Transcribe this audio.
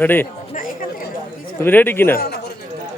Ready তুমি ready কিনা?